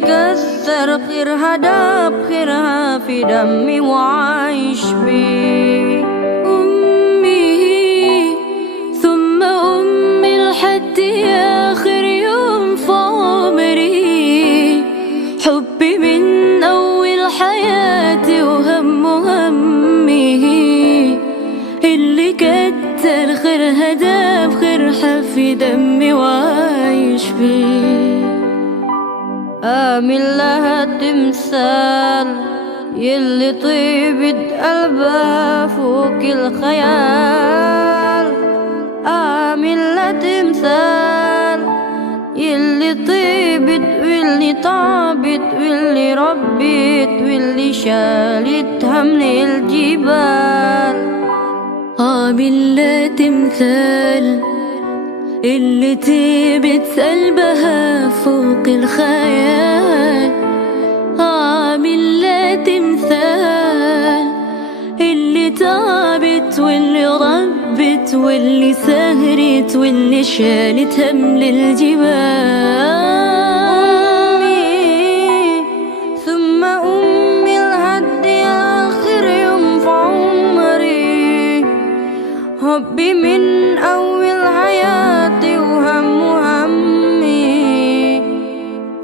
كسر خيرها داب خيرها في دمي وعايش بيه. أمي ثم أمي لحد آخر يوم في عمري، حبي من أول حياتي وهم همي، اللي كتر خيرها داب خيرها في دمي وعايش بيه. آمن لها تمثال يلي طيبة قلبها فوق الخيال، آمن لها تمثال يلي طيبت واللي طابت واللي ربت واللي شالت حمل الجبال. آمن لها تمثال اللي طيبت قلبها فوق الخيال، عامل لا تمثال اللي تعبت واللي ربت واللي سهرت واللي شالت حمل الجبال. أمي ثم أمي لحد آخر يوم في عمري، حبي من أول حياتي وهم همي،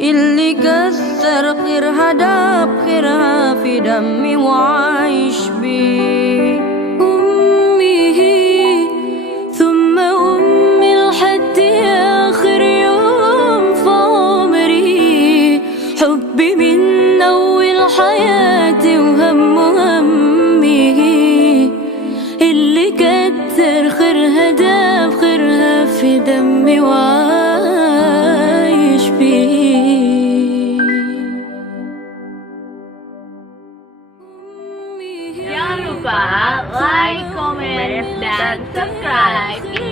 اللي كسر خيرها داب خيرها في دمي وعايش بيه. أمي ثم أمي لحد آخر يوم في عمري، حبي من أول حياتي وهم همي، اللي كتر خيرها داب خيرها في دمي وعايش بيه. Jangan lupa like, comment, dan subscribe.